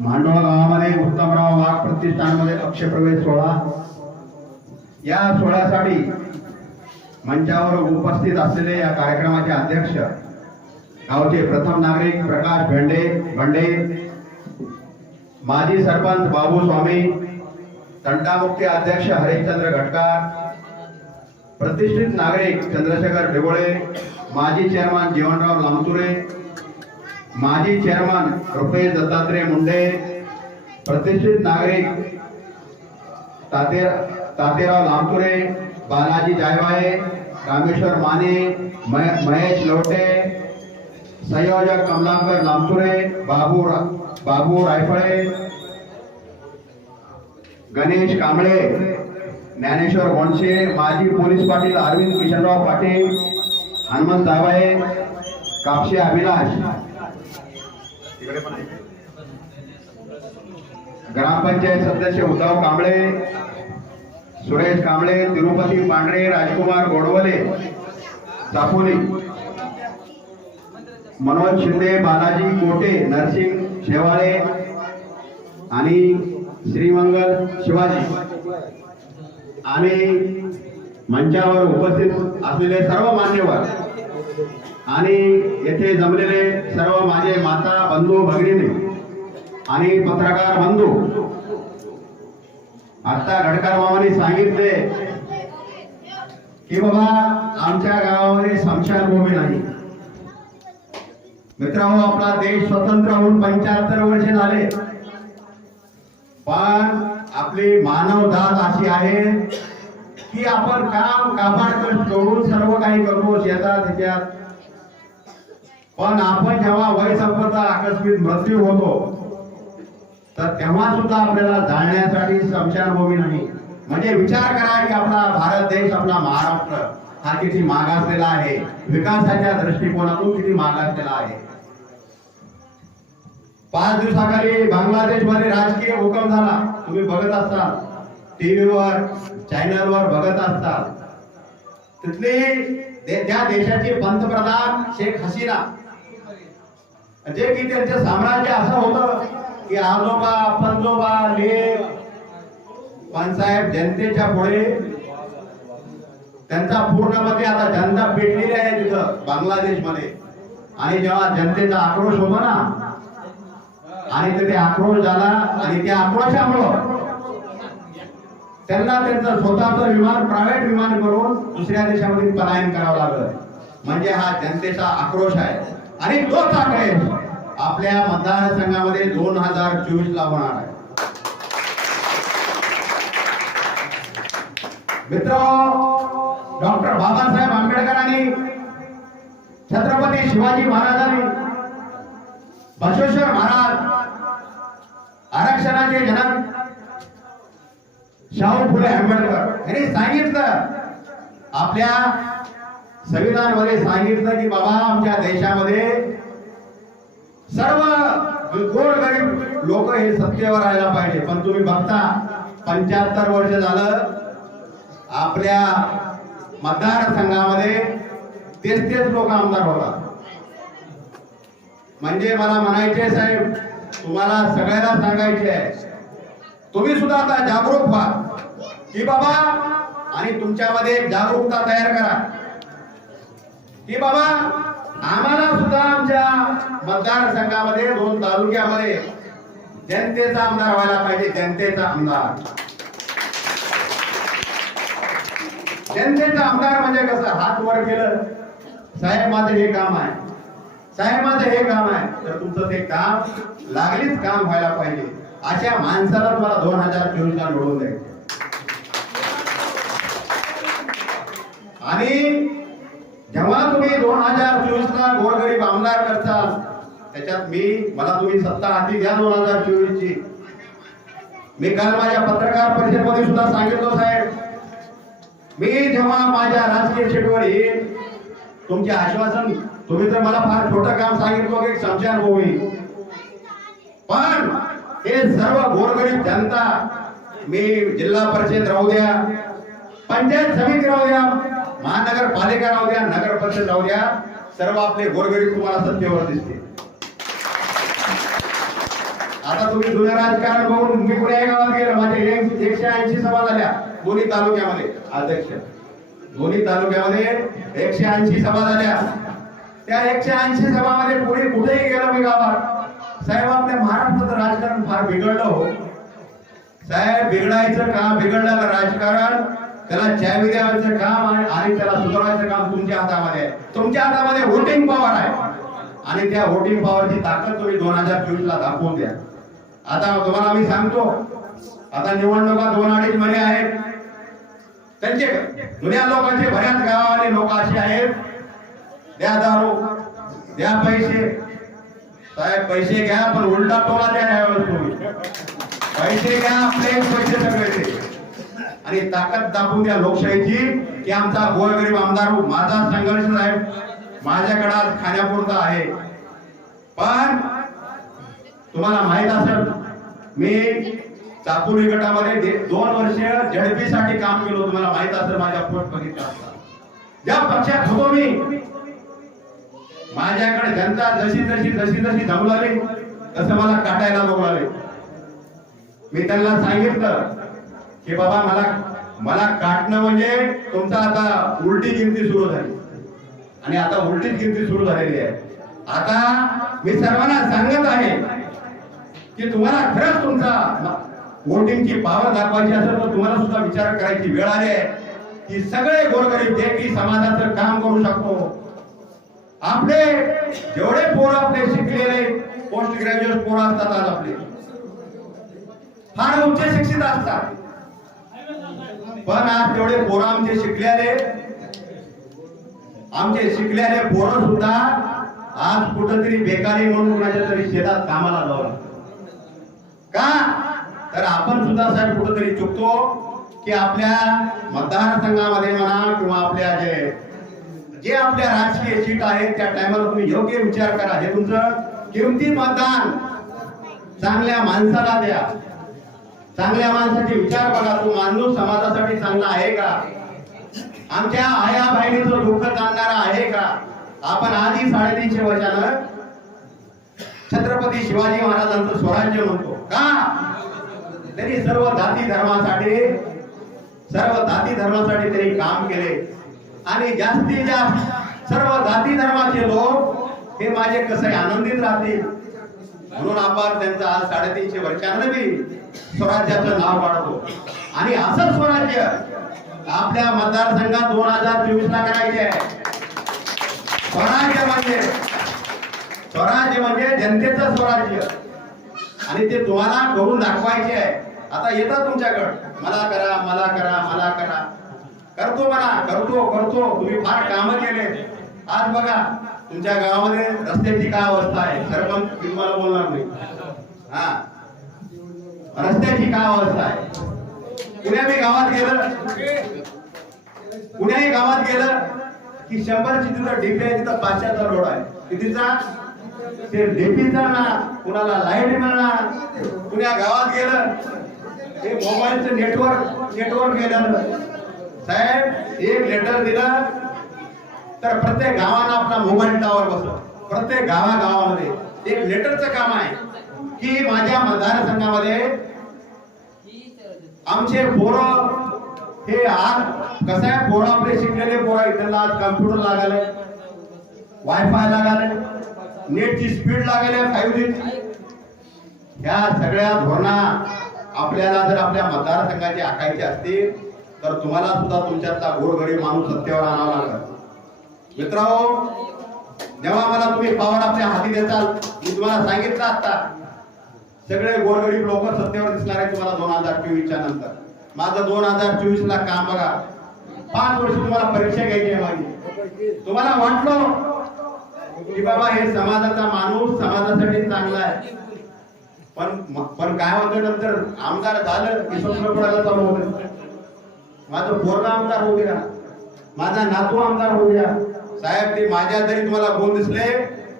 मांडवा गावामध्ये उत्तमराव वाघ प्रतिष्ठानमध्ये अक्षप्रवेश सोहळा. या सोहळ्यासाठी मंचावर उपस्थित असलेले या कार्यक्रमाचे अध्यक्ष गावचे प्रथम नागरिक प्रकाश भेंडे भंडे माजी सरपंच बाबू स्वामी तंटामुक्ती अध्यक्ष हरिश्चंद्र घटकार प्रतिष्ठित नागरिक चंद्रशेखर ढिगोळे माजी चेअरमन जीवनराव लामतुरे माजी चेअरमन रुपेश दत्तात्रय मुंडे प्रतिष्ठित नागरिक ताते तातेराव लामतुरे बालाजी जायवाळे रामेश्वर माने महे- महेश लोटे संयोजक कमलाकर लामतुरे बाबू रा- बाबू रायफळे गणेश कांबळे ज्ञानेश्वर वनशे माजी पोलीस पाटील अरविंद किशनराव पाटील हनुमंत दाभाळे कापशे अभिलाष ग्रामपंचायत सदस्य उद्धव कांबळे सुरेश कांबळे तिरुपती पांढरे राजकुमार गोडवले चापोली मनोज शिंदे बालाजी कोटे नरसिंग शेवाळे आणि श्रीमंगल शिवाजी. आणि मंचावर उपस्थित असलेले सर्व मान्यवर आणि येथे जमलेले सर्व माझे माता बंधू भगिनी आणि पत्रकार बंधू आता गडकर मामाने सांगितले की बाबा आमच्या गावामध्ये स्मशानभूमी नाही. मित्रांनो आपला देश स्वतंत्र होऊन पंच्याहत्तर वर्ष झाले. पण आपली मानवजात अशी आहे की आपण काम काबाड सोडून सर्व काही करतो शेतात त्याच्यात पण आपण जेव्हा वय संपत आकस्मिक मृत्यू होतो तर तेव्हा सुद्धा आपल्याला जाळण्यासाठी स्मशानभूमी नाही. म्हणजे विचार करा की आपला भारत देश आपला महाराष्ट्र हा किती मागासलेला आहे. विकासाच्या दृष्टिकोनातून किती मागासलेला आहे. पाच दिवसाखाली बांगलादेशमध्ये राजकीय भूकंप झाला. तुम्ही बघत असाल टीव्हीवर चॅनलवर बघत असताल. तिथली त्या देशाचे पंतप्रधान शेख हसीना जे की त्यांचे साम्राज्य असं होतं की आजोबा पंजोबा लेख पण जनतेच्या पुढे त्यांचा पूर्णपणे आता जनता पेटलेली आहे तिथं बांगलादेशमध्ये आणि जेव्हा जनतेचा आक्रोश होतो ना आणि तिथे आक्रोश झाला आणि त्या आक्रोशामुळं त्यांना त्यांचं स्वतःचं विमान प्रायव्हेट विमान करून दुसऱ्या देशामध्ये पलायन करावं लागलं. म्हणजे हा जनतेचा आक्रोश आहे. आणि तो ठाकरे आपल्या मतदारसंघामध्ये दोन हजार चोवीस ला होणार आहे. मित्र डॉक्टर बाबासाहेब आंबेडकरांनी छत्रपती शिवाजी महाराजांनी बसवेश्वर महाराज आरक्षणाचे जनक शाहू फुले आंबेडकर यांनी सांगितलं आपल्या संविधानमध्ये सांगितलं की बाबा आमच्या देशामध्ये सर्व गोरगरीब लोक हे सत्तेवर राहायला पाहिजे. पण तुम्ही बघता पंच्याहत्तर वर्ष झालं आपल्या मतदारसंघामध्ये तेच तेच लोक आमदार होतात. म्हणजे मला म्हणायचे साहेब तुम्हाला सगळ्यांना सांगायचे आहे. तुम्ही सुद्धा आता जागरूक व्हा. की बाबा आणि तुमच्यामध्ये जागरूकता तयार करा. की बाबा आम्हाला सुद्धा आमच्या मतदारसंघामध्ये दोन तालुक्यामध्ये जनतेचा आमदार व्हायला पाहिजे जनतेचा आमदार. जनतेचा आमदार म्हणजे कसं? हात वर केलं साहेब माझं हे काम आहे. साहेब माझं हे काम आहे. तर तुमचं ते काम लागलीच काम व्हायला पाहिजे. अशा माणसाला तुम्हाला दोन हजार चोवीस ला मिळवून द्यायचे. आणि जेव्हा तुम्ही दोन हजार चोवीस ला गोरगरीब आमदार करताल त्याच्यात मी मला तुम्ही सत्ता हाती द्या दोन हजार चोवीस ची मी काल माझ्या पत्रकार परिषदेमध्ये सुद्धा सांगितलं साहेब. मी जेव्हा माझ्या राजकीय शेटवर येईल तुमचे आश्वासन तुम्ही तर मला फार छोटं काम सांगितलं की स्मशानभूमी पण हे सर्व गोरगरीब जनता मी जिल्हा परिषद राहू द्या पंचायत समिती राहू द्या महानगरपालिका राहू द्या नगर परिषद राहू द्या सर्व आपले गोरगरीब तुम्हाला सत्तेवर दिसते आता तुम्ही जुन्या राजकारण बघून मी कुठे गावात गेलो माझे एकशे ऐंशी सभा झाल्या दोन्ही तालुक्यामध्ये. अध्यक्ष दोन्ही तालुक्यामध्ये एकशे ऐंशी सभा झाल्या. त्या एकशे ऐंशी सभामध्ये पुढे कुठेही गेलो मी गावात. साहेब आपल्या महाराष्ट्राचं राजकारण फार बिघडलं हो. साहेब बिघडायचं काम बिघडलेलं राजकारण? त्याला चावी द्यावायचं काम आहे आणि त्याला सुधारायचं काम तुमच्या हातामध्ये आहे. तुमच्या हातामध्ये वोटिंग पॉवर आहे. आणि त्या वोटिंग पॉवरची ताकद तुम्ही दोन हजार चोवीस ला दाखवून द्या. आता तुम्हाला मी सांगतो आता निवडणुका दोन अडीच महिने आहेत. त्यांचे जुन्या लोकांचे बऱ्याच गावाने लोक असे आहेत. द्या दारू द्या पैसे. साहेब पैसे घ्या पण उलटा टोला द्या पैसे घ्या आपले पैसे सगळे आणि ताकद दाखवून द्या लोकशाहीची की आमचा गोरगरीब आमदार माझा संघर्ष साहेब माझ्याकडे आज खाण्यापुरता आहे. पण तुम्हाला माहीत असेल मी चापुरी गटामध्ये दोन वर्ष झडपीसाठी काम केलं तुम्हाला माहीत असेल माझ्या पोट बघितला ज्या पक्षात होतो मी माझ्याकडे जनता जशी जशी जशी जशी जमू लागली तसं मला काटायला बघू लागले. मी त्यांना सांगितलं की बाबा मला मला काटणं म्हणजे तुमचा आता उलटी गिनती सुरू झाली. आणि आता उलटीच गिनती सुरू झालेली आहे. आता मी सर्वांना सांगत आहे की तुम्हाला खरंच तुमचा वोटिंगची पावर दाखवायची असेल तर तुम्हाला सुद्धा विचार करायची वेळ आली आहे की सगळे गोरगरीब जे की समाजाचं काम करू शकतो. आपले जेवढे पोरं आपले शिकलेले पोस्ट ग्रॅज्युएट पोरं असतात आज आपले. फार उच्च शिक्षित असतात. पण आज तेवढे पोरं आमचे शिकलेले आमचे शिकलेले पोरं सुद्धा आज कुठंतरी बेकारी म्हणून कुणाच्या तरी शेतात कामाला लावलं. का? तर आपण सुद्धा साहेब कुठंतरी चुकतो की आपल्या मतदारसंघामध्ये म्हणा किंवा आपल्या जे जे आपल्या राजकीय सीट आहेत त्या टायमाला तुम्ही योग्य विचार करा. हे तुमचं किमती मतदान. चांगल्या माणसाला द्या. चांगल्या माणसाचे विचार बघा तो माणूस समाजासाठी चांगला आहे का? आमच्या आया बहिणीचं दुःख जाणणारा आहे का? आपण आधी साडेतीनशे वर्षानं छत्रपती शिवाजी महाराजांचं स्वराज्य म्हणतो. का? त्यांनी सर्व जाती धर्मासाठी सर्व जाती धर्मासाठी त्यांनी काम केले. आणि जास्तीत जास्त सर्व जाती धर्माचे लोक हे माझे कसे आनंदित राहतील? म्हणून आपण त्यांचं आज साडेतीनशे वर्षानं बी स्वराज्याचं नाव वाढतो आणि असं स्वराज्य आपल्या मतदारसंघात दोन हजार चोवीस ला करायचे आहे. स्वराज्य म्हणजे स्वराज्य म्हणजे जनतेचं स्वराज्य. आणि ते तुम्हाला करून दाखवायचे आहे. आता येतात तुमच्याकडं. मला करा मला करा मला करा. करतो मला करतो करतो. तुम्ही फार कामं केले. आज बघा तुमच्या गावामध्ये रस्त्याची काय अवस्था आहे? सरपंच तुम्हाला बोलणार नाही. हा. रस्त्याची काय अवस्था आहे? पुण्या मी गावात गेलं? कुण्याही गावात गेलं की शंभरची तिथं ढेपी आहे तिथं पाचशेचा रोड आहे. कितीचा? ते ढेपी ना कुणाला लाइट मिळणार. कुण्या गावात गेलं हे मोबाईलचं नेटवर्क नेटवर्क गेलं. साहेब एक लेटर दिलं तर प्रत्येक गावाला आपला मोबाईल टावर बसव प्रत्येक गावागावामध्ये एक लेटरचं काम आहे. की माझ्या मतदारसंघामध्ये आमचे पोरं हे आज कसं आहे? पोरं आपले शिकलेले पोरं इथं आज कम्प्युटर लागाले वायफाय लागाले नेटची स्पीड लागेल फाईव्ह जी ह्या सगळ्या धोरणा आपल्याला जर आपल्या मतदारसंघाची आखायची असतील तर तुम्हाला सुद्धा तुमच्यातला गोरगरीब माणूस सत्तेवर आणावा लागेल. मित्रांनो जेव्हा मला तुम्ही पावर आपल्या हाती देताल मी तुम्हाला सांगितलं आता सगळे गोरगरीब लोक सत्तेवर दिसणार आहे तुम्हाला दोन हजार चोवीसच्या नंतर. माझं दोन हजार चोवीस ला काम बघा. पाच वर्ष तुम्हाला परीक्षा घ्यायची आहे माझी. तुम्हाला म्हटलो की बाबा हे समाजाचा माणूस समाजासाठी चांगला आहे. पण पण काय होतं नंतर आमदार झालं की स्वप्न चालू होत? माझं पोरगा आमदार होऊ द्या. माझा नातू आमदार होऊ द्या. साहेब ते माझ्या जरी तुम्हाला बोल दिसले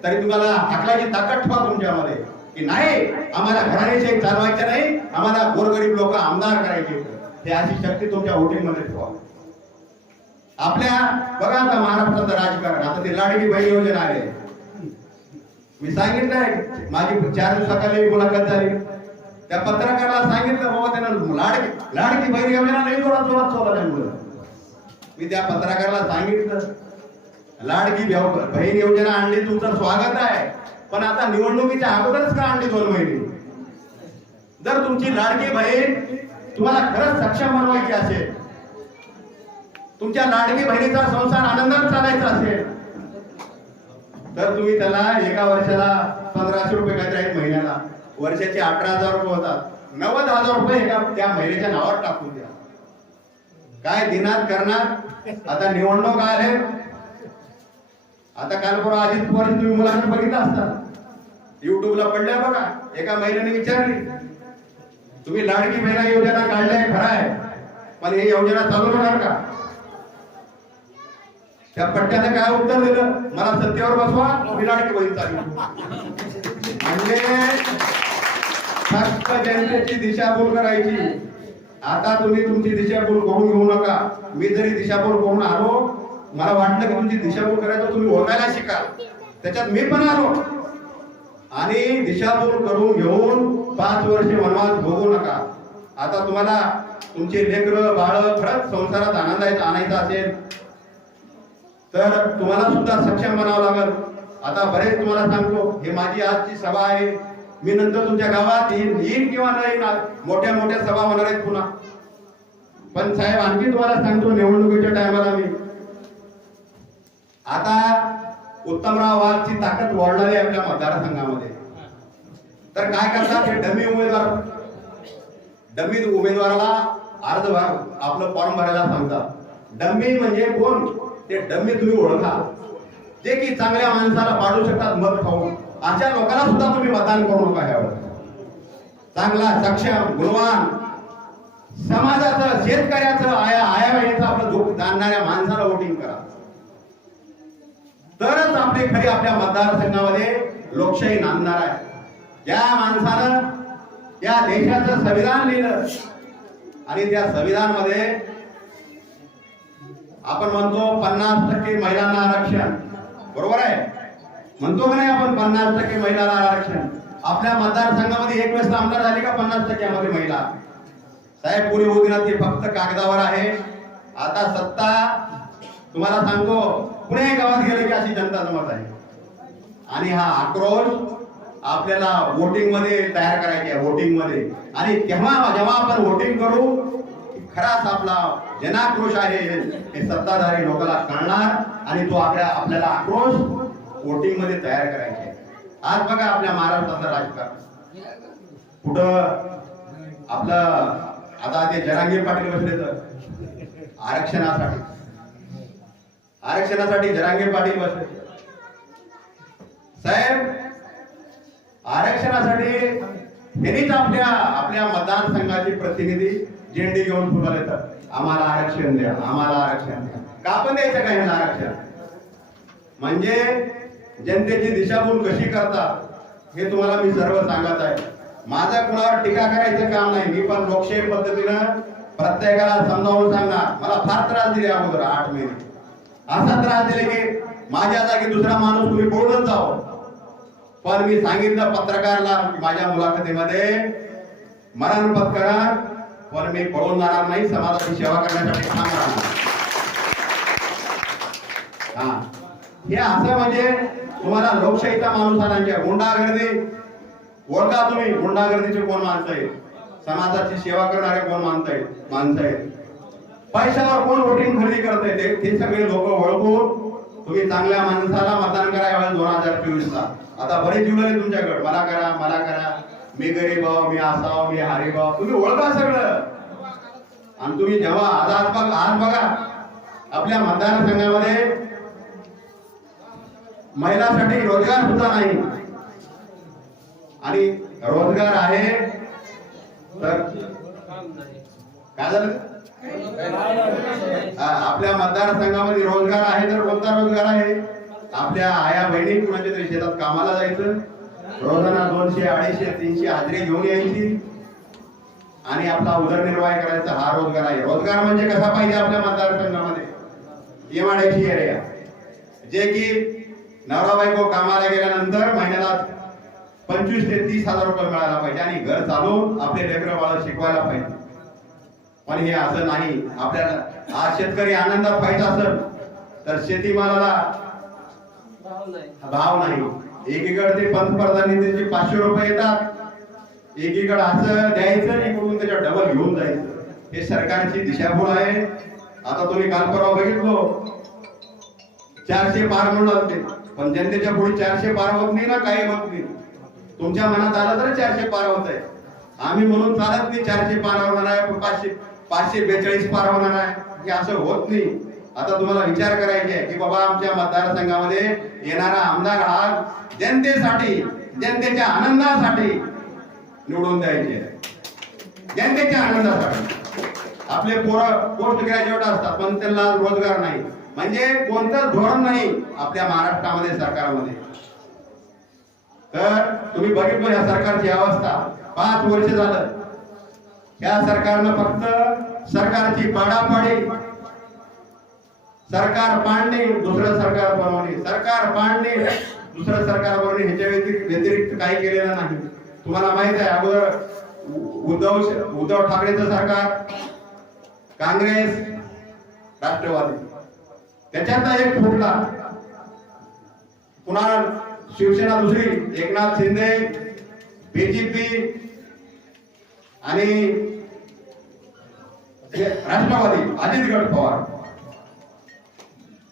तरी तुम्हाला हाकलाची ताकद ठेवा तुमच्यामध्ये. की नाही आम्हाला घराण्याशाही चालवायचं नाही आम्हाला गोरगरीब लोक आमदार करायचे. ते अशी शक्ती तुमच्या हॉटेलमध्ये ठेवा. आपल्या बघा आता महाराष्ट्राचं राजकारण आता ते लाडकी बहीण योजना आहे मी सांगितलंय माझी चार दिवसाखाली मुलाखत झाली. त्या पत्रकाराला सांगितलं बाबा त्यानं लाडकी लाडकी बहीण योजना नाही जोरात जोरात चालला मुलं मी त्या पत्रकाराला सांगितलं लाडकी बहीण योजना आणली तुमचं स्वागत आहे. पण आता निवडणुकीच्या अगोदरच का आणली दोन महिने? जर तुमची लाडकी बहीण तुम्हाला खरंच सक्षम बनवायची असेल तुमच्या लाडकी बहिणीचा संसार आनंदात चालायचा असेल तर तुम्ही त्याला एका वर्षाला पंधराशे रुपये काहीतरी आहेत महिन्याला. वर्षाचे अठरा हजार रुपये होतात. नव्वद हजार रुपये एका त्या महिलेच्या नावावर टाकून द्या. काय दिनात करणार? आता निवडणूक आले आता काल परवा अजित पवार तुम्ही मुलांना बघितलं असता. युट्यूबला पडल्या बघा. एका महिलेने विचारली तुम्ही लाडकी महिला योजना काढलाय खरा आहे पण ही योजना चालू होणार का? त्या पट्ट्याने काय उत्तर दिलं? मला सत्तेवर बसवा मी लाडकी बहीण चालू म्हणजे फक्त जनतेची दिशाभूल करायची. आता तुम्ही तुमची दिशाभूल करून घेऊ नका. मी जरी दिशाभूल करून आलो मला वाटलं की तुमची दिशाभूल करायचं तुम्ही ओळखायला शिका. त्याच्यात मी पण आलो. आणि दिशाभूल करून घेऊन पाच वर्ष वनवास भोगू नका. आता तुम्हाला तुमचे लेकर बाळ खरंच संसारात आनंदायचा आणायचा असेल तर तुम्हाला सुद्धा सक्षम बनावं लागल. आता बरेच तुम्हाला सांगतो हे माझी आजची सभा आहे. मी नंतर तुमच्या गावात येईन येईन किंवा न येईन मोठ्या मोठ्या सभा होणार आहेत पुन्हा. पण साहेब आणखी तुम्हाला सांगतो निवडणुकीच्या टायमाला मी आता उत्तमराव वाघची ताकद वाढणारी आहे आपल्या मतदारसंघामध्ये. तर काय करतात हे डमी उमेदवार? डमी उमेदवाराला अर्ज भर आपलं फॉर्म भरायला सांगतात. डमी म्हणजे कोण? ते डमी तुम्ही ओळखा. जे की चांगल्या माणसाला पाडू शकतात मत खाऊन. अशा लोकांना सुद्धा तुम्ही मतदान करू नका यावर. चांगला सक्षम गुणवान समाजाचं शेतकऱ्याचं आया आया बहिणीचं आपलं दुःख जाणणाऱ्या माणसाला वोटिंग करा तरच आपली खरी आपल्या मतदारसंघामध्ये लोकशाही नांदणार आहे. ज्या माणसानं या देशाचं संविधान लिहिलं. आणि त्या संविधानमध्ये आपण म्हणतो पन्नास टक्के महिलांना आरक्षण. बरोबर आहे? म्हणतो का नाही आपण पन्नास टक्के महिलांना आरक्षण? आपल्या मतदारसंघामध्ये एक वेळेस आमदार झाली का पन्नास टक्क्यामध्ये महिला? साहेब पुरी होती ना ते फक्त कागदावर आहे. आता सत्ता तुम्हाला सांगतो पुणे गावात गेले की अशी जनता जमत आहे. आणि हा आक्रोश आपल्याला वोटिंगमध्ये तयार करायची आहे वोटिंगमध्ये. आणि तेव्हा जेव्हा आपण वोटिंग करू खराच आपला जनाक्रोश आहे हे सत्ताधारी लोकांना कळणार आणि तो आपल्या आपल्याला आक्रोश वोटिंगमध्ये तयार करायचे आहे. आज बघा आपल्या महाराष्ट्राचं राजकारण. कुठं आपलं आता ते जरांगे पाटील बसले तर आरक्षणासाठी. आरक्षणासाठी जरांगे पाटील बसले. साहेब आरक्षणासाठी हेच आपल्या आपल्या मतदारसंघाचे प्रतिनिधी झेंडे घेऊन फुला येतात आम्हाला आरक्षण द्या आम्हाला आरक्षण द्या. का पण द्यायचं काय आरक्षण? म्हणजे जनतेची दिशाभूल कशी करतात हे तुम्हाला मी सर्व सांगत आहे. माझा कुणावर टीका करायचं काम नाही. मी पण लोकशाही पद्धतीनं प्रत्येकाला समजावून सांगणार. मला फार त्रास दिले अगोदर आठ महिने. असा त्रास दिले की माझ्या जागी दुसरा माणूस तुम्ही बोलून जावं पण मी सांगितलं पत्रकारला माझ्या मुलाखतीमध्ये मरण पत्करार पण मी पळून जाणार नाही समाजाची सेवा करण्यासाठी ठाम हा. हे असं म्हणजे तुम्हाला लोकशाहीचा माणूस आणायचे म्हणजे गुंडागर्दी. ओळखा तुम्ही गुंडागर्दीचे कोण माणसं आहेत? समाजाची सेवा करणारे कोण माणसं आहेत? माणसं आहेत. पैशावर कोण वोटिंग खरेदी करते ते ते सगळे लोक ओळखून तुम्ही चांगल्या माणसाला मतदान करा दोन हजार चोवीस ला आता बरेच जुळले तुमच्याकडे. मला करा मला करा. मी गरीब आहो मी असाव मी हरीब आहो. तुम्ही ओळखा सगळं. आणि तुम्ही जेव्हा आज आज बघा आज बघा. आपल्या मतदारसंघामध्ये महिलांसाठी रोजगार सुद्धा नाही. आणि रोजगार आहे तर काय झालं? आपल्या मतदारसंघामध्ये रोजगार आहे तर कोणता रोजगार आहे? आपल्या आया बहिणी म्हणजे तरी शेतात कामाला जायचं. रोजाना दोनशे अडीचशे तीनशे हाजरी घेऊन यायची. आणि आपला उदरनिर्वाह करायचा हा रोजगार आहे. रोजगार म्हणजे कसा पाहिजे आपल्या मतदारसंघामध्ये? MIDC area. जे की नवरा बायको कामाला गेल्यानंतर महिन्याला पंचवीस ते तीस हजार रुपये मिळायला पाहिजे. आणि घर चालवून आपले लेकरं बाळ शिकवायला पाहिजे. पण हे असं नाही. आपल्याला आज शेतकरी आनंदात पाहिजे असेल तर शेतीमालाला भाव नाही. एकीकडे ते पंतप्रधान निधीचे पाचशे रुपये येतात. एकीकडे असं द्यायचं इकडून त्याच्या डबल घेऊन जायचं. हे सरकारची दिशाभूल आहे. आता तुम्ही काल परवा बघितलो. चारशे पार म्हणून पण जनतेच्या पुढे चारशे पार होत नाही ना काही होत नाही. तुमच्या मनात आलं तर चारशे पार होत आहे. आम्ही म्हणून चालत नाही चारशे पार होणार आहे पाचशे पाचशे बेचाळीस पार होणार आहे. हे असं होत नाही. आता तुम्हाला विचार करायचे की बाबा आमच्या मतदारसंघामध्ये येणारा आमदार हा जनतेसाठी जनतेच्या आनंदासाठी निवडून द्यायचे आहे. जनतेच्या आनंदासाठी. आपले पोरं पोस्ट ग्रॅज्युएट असतात पण त्यांना रोजगार नाही. म्हणजे कोणतं धोरण नाही आपल्या महाराष्ट्रामध्ये सरकारमध्ये. तर तुम्ही बघितलं या सरकारची अवस्था. पाच वर्ष झालं. या सरकारनं फक्त सरकारची पाडापाडी. सरकार पाडणे दुसरं सरकार बनवणे. सरकार पाडणे दुसरं सरकार बनवणे ह्याच्या व्यतिरिक्त काही केलेलं नाही. तुम्हाला माहीत आहे अगोदर उद्धव उद्धव ठाकरेचं सरकार काँग्रेस राष्ट्रवादी. त्याच्यातला एक फुटला. पुन्हा शिवसेना दुसरी एकनाथ शिंदे बीजेपी आणि हे राष्ट्रवादी अजित गड पवार.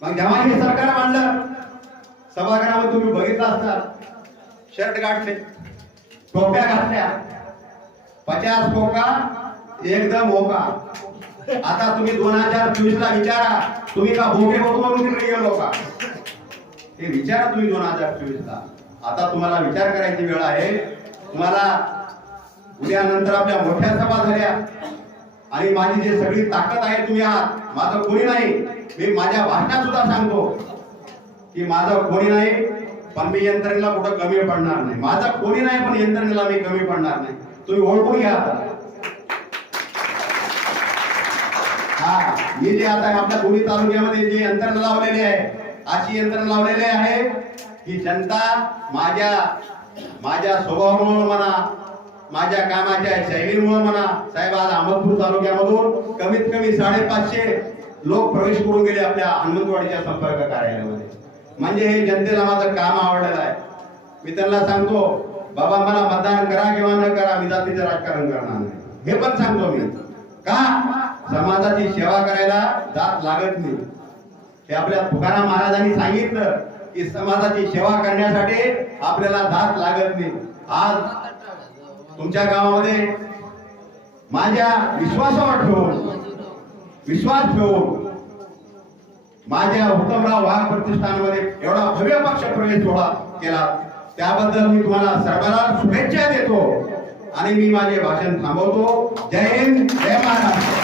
मग जेव्हा हे सरकार मांडलं सभागृहामध्ये तुम्ही बघितलं असतात शर्ट गाठले टोप्या घातल्या. पचास कोका एकदम ओका. आता तुम्ही दोन हजार चोवीस ला विचारा तुम्ही का भोगे म्हणून गेलो का? हे विचारा तुम्ही दोन हजार चोवीस ला आता तुम्हाला विचार करायची वेळ आहे. तुम्हाला उद्या नंतर आपल्या मोठ्या सभा झाल्या. आणि माझी जे सगळी ताकद आहे तुम्ही आहात. माझं कोणी नाही. मी माझ्या भाषणात सुद्धा सांगतो की माझं कोणी नाही पण मी यंत्रणेला कुठं कमी पडणार नाही. माझं कोणी नाही पण यंत्रणेला मी कमी पडणार नाही. तुम्ही ओळखून घ्या हा मी जे आता आपल्या पुणे तालुक्यामध्ये जे यंत्रणा लावलेली आहे अशी यंत्रणा लावलेली आहे की जनता माझ्या माझ्या स्वभावामुळे म्हणा माझ्या कामाच्या शैलीमुळे म्हणा साहेब आज अहमदपूर तालुक्यामधून कमीत कमी साडेपाचशे लोक प्रवेश करून गेले आपल्या हनुमंतवाडीच्या संपर्क कार्यालयामध्ये. म्हणजे हे जनतेला माझं काम आवडलेलं आहे. मी त्यांना सांगतो बाबा मला मतदान करा किंवा न करा मी जातीचं राजकारण करणार नाही. हे पण सांगतो मी. का? समाजाची सेवा करायला जात लागत नाही. हे आपल्या तुकाराम महाराजांनी सांगितलं की समाजाची सेवा करण्यासाठी आपल्याला दात लागत नाही. आज तुमच्या गावामध्ये माझ्या विश्वासावर ठेवून विश्वास ठेवून माझ्या उत्तमराव वाघ प्रतिष्ठानमध्ये एवढा भव्य पक्ष प्रवेश सोहळा केला. त्याबद्दल मी तुम्हाला सर्वांना शुभेच्छा देतो आणि मी माझे भाषण थांबवतो. जय हिंद जय महाराष्ट्र.